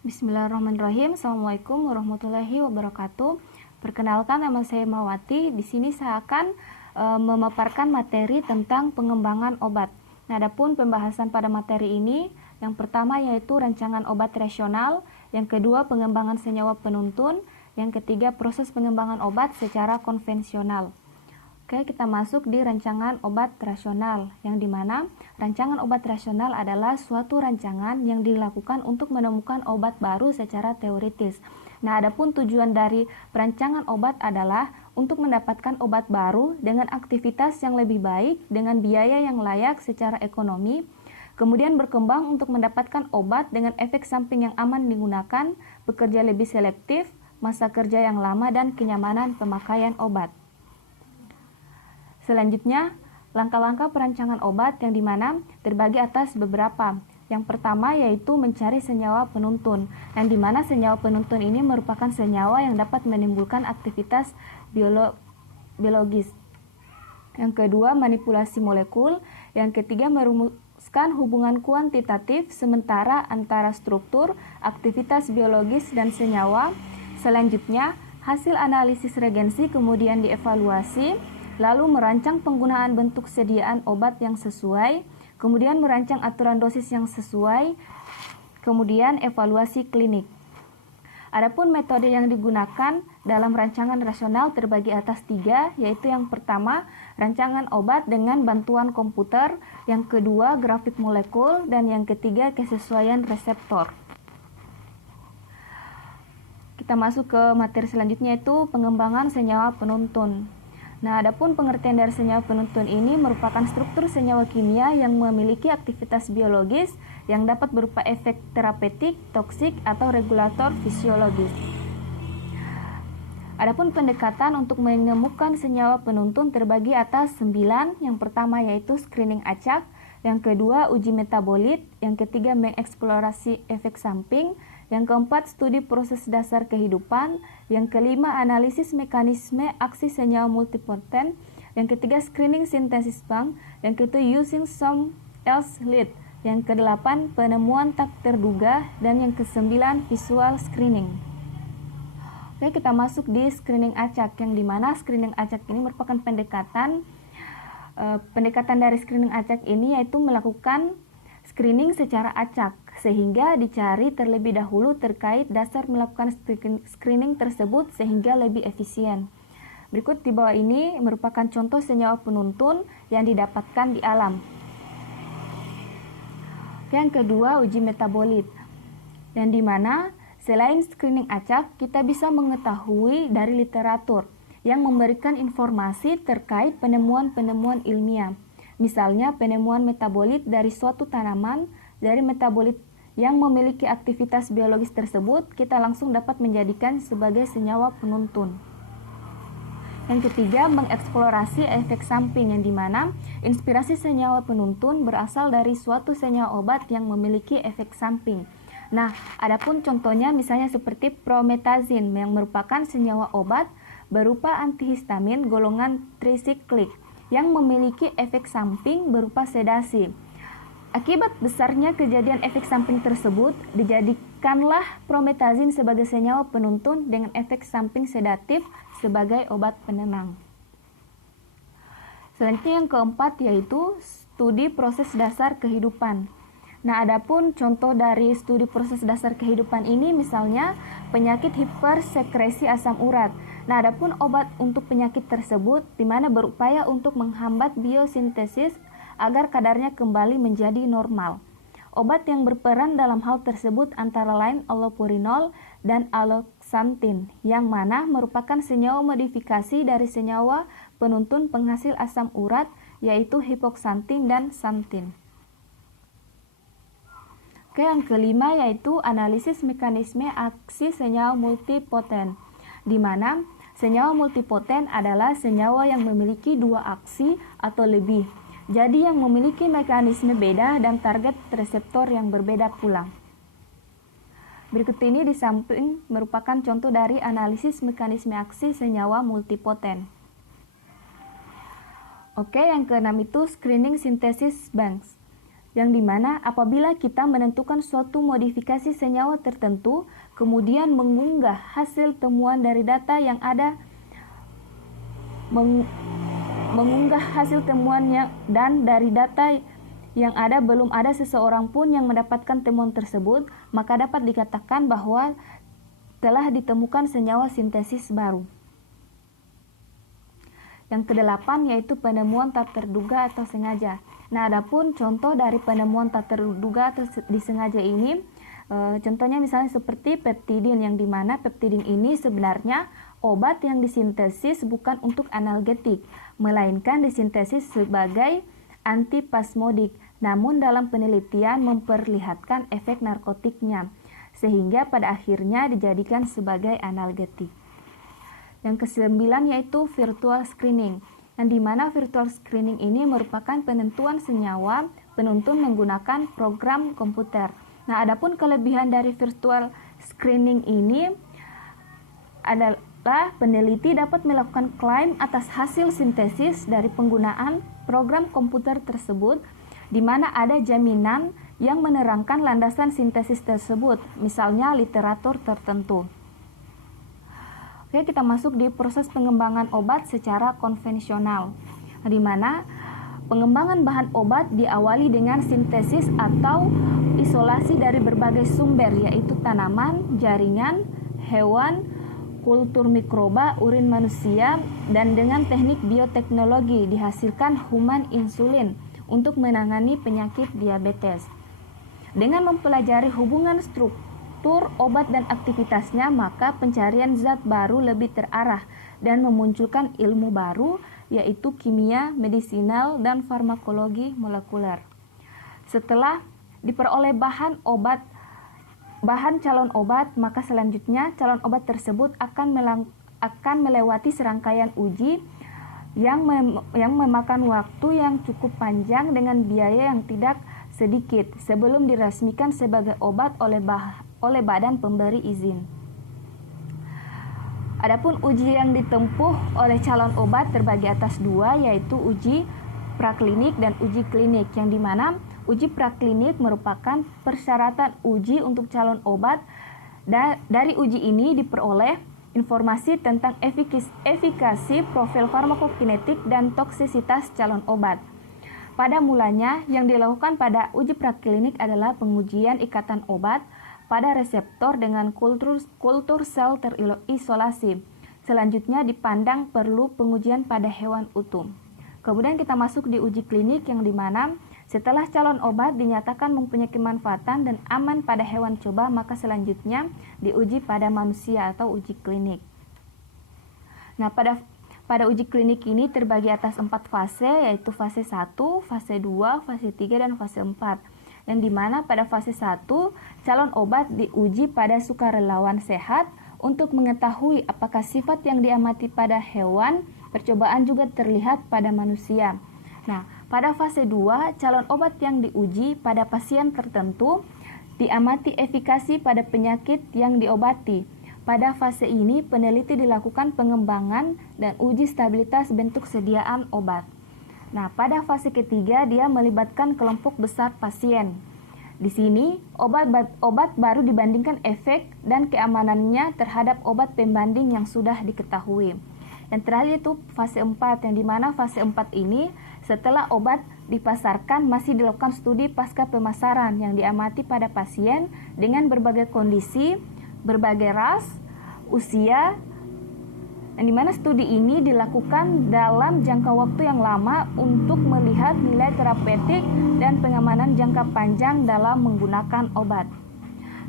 Bismillahirrahmanirrahim. Assalamualaikum warahmatullahi wabarakatuh. Perkenalkan, nama saya Mawati. Di sini saya akan memaparkan materi tentang pengembangan obat. Nah, adapun pembahasan pada materi ini, yang pertama yaitu rancangan obat rasional, yang kedua pengembangan senyawa penuntun, yang ketiga proses pengembangan obat secara konvensional. Oke, kita masuk di rancangan obat rasional, yang dimana rancangan obat rasional adalah suatu rancangan yang dilakukan untuk menemukan obat baru secara teoritis. Nah, adapun tujuan dari perancangan obat adalah untuk mendapatkan obat baru dengan aktivitas yang lebih baik, dengan biaya yang layak secara ekonomi, kemudian berkembang untuk mendapatkan obat dengan efek samping yang aman digunakan, bekerja lebih selektif, masa kerja yang lama, dan kenyamanan pemakaian obat. Selanjutnya, langkah-langkah perancangan obat yang dimana terbagi atas beberapa. Yang pertama yaitu mencari senyawa penuntun, yang dimana senyawa penuntun ini merupakan senyawa yang dapat menimbulkan aktivitas biologis. Yang kedua, manipulasi molekul. Yang ketiga, merumuskan hubungan kuantitatif sementara antara struktur, aktivitas biologis, dan senyawa. Selanjutnya, hasil analisis reagensi kemudian dievaluasi, lalu merancang penggunaan bentuk sediaan obat yang sesuai, kemudian merancang aturan dosis yang sesuai, kemudian evaluasi klinik. Adapun metode yang digunakan dalam rancangan rasional terbagi atas 3, yaitu yang pertama, rancangan obat dengan bantuan komputer, yang kedua, grafik molekul, dan yang ketiga, kesesuaian reseptor. Kita masuk ke materi selanjutnya, yaitu pengembangan senyawa penuntun. Nah, adapun pengertian dari senyawa penuntun ini merupakan struktur senyawa kimia yang memiliki aktivitas biologis yang dapat berupa efek terapeutik, toksik, atau regulator fisiologis. Adapun pendekatan untuk menemukan senyawa penuntun terbagi atas 9. Yang pertama yaitu screening acak, yang kedua uji metabolit, yang ketiga mengeksplorasi efek samping, yang keempat studi proses dasar kehidupan, yang kelima analisis mekanisme aksi senyawa multipoten, yang ketiga screening sintesis bank, yang ketujuh using some else lead, yang kedelapan penemuan tak terduga, dan yang kesembilan visual screening. Oke, kita masuk di screening acak, yang dimana screening acak ini merupakan pendekatan dari screening acak ini yaitu melakukan screening secara acak, sehingga dicari terlebih dahulu terkait dasar melakukan screening tersebut sehingga lebih efisien. Berikut di bawah ini merupakan contoh senyawa penuntun yang didapatkan di alam. Yang kedua, uji metabolit, yang dimana selain screening acak, kita bisa mengetahui dari literatur yang memberikan informasi terkait penemuan-penemuan ilmiah. Misalnya penemuan metabolit dari suatu tanaman, dari metabolit yang memiliki aktivitas biologis tersebut, kita langsung dapat menjadikan sebagai senyawa penuntun. Yang ketiga, mengeksplorasi efek samping, yang dimana inspirasi senyawa penuntun berasal dari suatu senyawa obat yang memiliki efek samping. Nah, adapun contohnya misalnya seperti promethazine yang merupakan senyawa obat berupa antihistamin golongan trisiklik yang memiliki efek samping berupa sedasi. Akibat besarnya kejadian efek samping tersebut, dijadikanlah promethazine sebagai senyawa penuntun dengan efek samping sedatif sebagai obat penenang. Selanjutnya yang keempat yaitu studi proses dasar kehidupan. Nah, adapun contoh dari studi proses dasar kehidupan ini misalnya penyakit hipersekresi asam urat. Nah, adapun obat untuk penyakit tersebut di mana berupaya untuk menghambat biosintesis agar kadarnya kembali menjadi normal. Obat yang berperan dalam hal tersebut antara lain allopurinol dan aloxantin, yang mana merupakan senyawa modifikasi dari senyawa penuntun penghasil asam urat yaitu hipoxantin dan xantin. Oke, yang kelima yaitu analisis mekanisme aksi senyawa multipoten, di mana senyawa multipoten adalah senyawa yang memiliki 2 aksi atau lebih. Jadi yang memiliki mekanisme beda dan target reseptor yang berbeda pula. Berikut ini di samping merupakan contoh dari analisis mekanisme aksi senyawa multipoten. Oke, yang keenam itu screening sintesis banks. yang dimana apabila kita menentukan suatu modifikasi senyawa tertentu, kemudian mengunggah hasil temuan dari data yang ada, mengunggah hasil temuannya, dan dari data yang ada belum ada seseorang pun yang mendapatkan temuan tersebut, maka dapat dikatakan bahwa telah ditemukan senyawa sintesis baru. Yang kedelapan yaitu penemuan tak terduga atau sengaja. Nah, adapun contoh dari penemuan tak terduga atau disengaja ini, contohnya misalnya seperti peptidin, yang dimana peptidin ini sebenarnya obat yang disintesis bukan untuk analgetik, melainkan disintesis sebagai antipasmodik, namun dalam penelitian memperlihatkan efek narkotiknya, sehingga pada akhirnya dijadikan sebagai analgetik. Yang kesembilan yaitu virtual screening, yang dimana virtual screening ini merupakan penentuan senyawa penuntun menggunakan program komputer. Nah, adapun kelebihan dari virtual screening ini adalah peneliti dapat melakukan klaim atas hasil sintesis dari penggunaan program komputer tersebut, di mana ada jaminan yang menerangkan landasan sintesis tersebut, misalnya literatur tertentu. Oke, kita masuk di proses pengembangan obat secara konvensional, di mana pengembangan bahan obat diawali dengan sintesis atau isolasi dari berbagai sumber, yaitu tanaman, jaringan, hewan, kultur mikroba, urin manusia, dan dengan teknik bioteknologi dihasilkan human insulin untuk menangani penyakit diabetes. Dengan mempelajari hubungan struktur obat dan aktivitasnya, maka pencarian zat baru lebih terarah dan memunculkan ilmu baru, yaitu kimia, medisinal, dan farmakologi molekuler. Setelah diperoleh bahan calon obat, maka selanjutnya calon obat tersebut akan melewati serangkaian uji yang memakan waktu yang cukup panjang dengan biaya yang tidak sedikit sebelum diresmikan sebagai obat oleh badan pemberi izin. Adapun uji yang ditempuh oleh calon obat terbagi atas dua, yaitu uji praklinik dan uji klinik, yang dimana uji praklinik merupakan persyaratan uji untuk calon obat. Dari uji ini diperoleh informasi tentang efikasi, profil farmakokinetik, dan toksisitas calon obat. Pada mulanya, yang dilakukan pada uji praklinik adalah pengujian ikatan obat pada reseptor dengan kultur sel terisolasi. Selanjutnya dipandang perlu pengujian pada hewan utuh. Kemudian kita masuk di uji klinik, yang dimana setelah calon obat dinyatakan mempunyai kemanfaatan dan aman pada hewan coba, maka selanjutnya diuji pada manusia atau uji klinik. Nah, pada uji klinik ini terbagi atas 4 fase, yaitu fase 1, fase 2, fase 3, dan fase 4. Yang dimana pada fase 1, calon obat diuji pada sukarelawan sehat untuk mengetahui apakah sifat yang diamati pada hewan percobaan juga terlihat pada manusia. Nah, pada fase 2, calon obat yang diuji pada pasien tertentu diamati efikasi pada penyakit yang diobati. Pada fase ini, peneliti dilakukan pengembangan dan uji stabilitas bentuk sediaan obat. Nah, pada fase ketiga, dia melibatkan kelompok besar pasien. Di sini, obat baru dibandingkan efek dan keamanannya terhadap obat pembanding yang sudah diketahui. Yang terakhir itu fase 4, yang dimana fase 4 ini setelah obat dipasarkan masih dilakukan studi pasca pemasaran yang diamati pada pasien dengan berbagai kondisi, berbagai ras, usia, yang dimana studi ini dilakukan dalam jangka waktu yang lama untuk melihat nilai terapeutik dan pengamanan jangka panjang dalam menggunakan obat.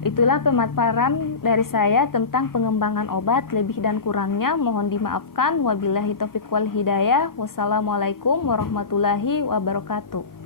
Itulah pemaparan dari saya tentang pengembangan obat. Lebih dan kurangnya mohon dimaafkan. Wabillahi taufiq wal hidayah. Wassalamualaikum warahmatullahi wabarakatuh.